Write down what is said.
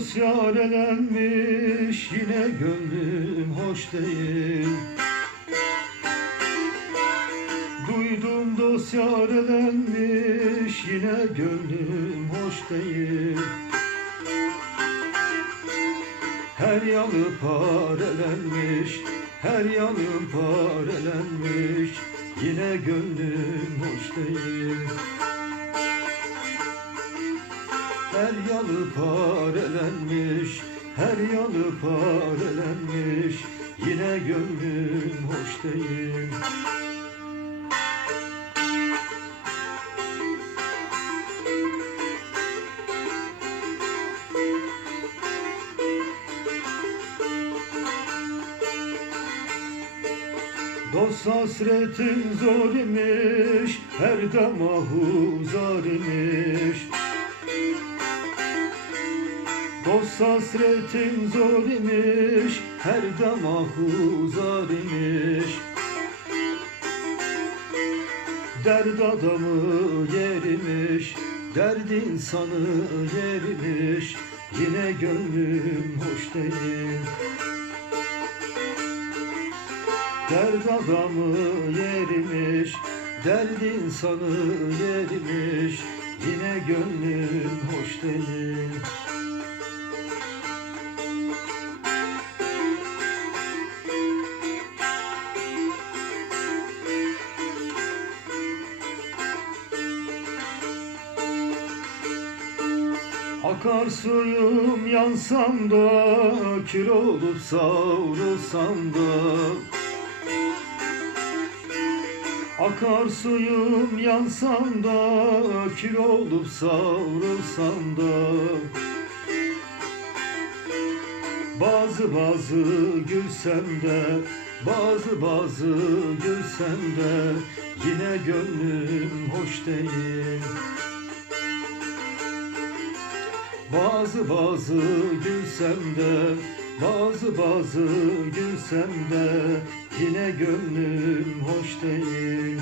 dost yarelenmiş Yine gönlüm hoş değil. Duydum dost yarelenmiş Yine gönlüm hoş değil. Her yanı parelenmiş Her yanım parelenmiş Yine gönlüm hoş değil Her yanı parelenmiş Her yanı parelenmiş Yine gönlüm hoş değil. Dost hasretin zor imiş Her demahu zar hasretin zor imiş Her demahu zar imiş. Derd adamı yerimiş Derd insanı yerimiş Yine gönlüm hoş değil. Derd adamı yerimiş Derd insanı yerimiş Yine gönlüm hoş değil Akar suyum yansam da Kül olup savrulsam da. Akar suyum yansam da Kül olup savrulsam da. Bazı bazı gülsem de Bazı bazı gülsem de Yine gönlüm hoş değil Bazı bazı gülsem de Bazı bazı gülsem de Yine gönlüm hoş değil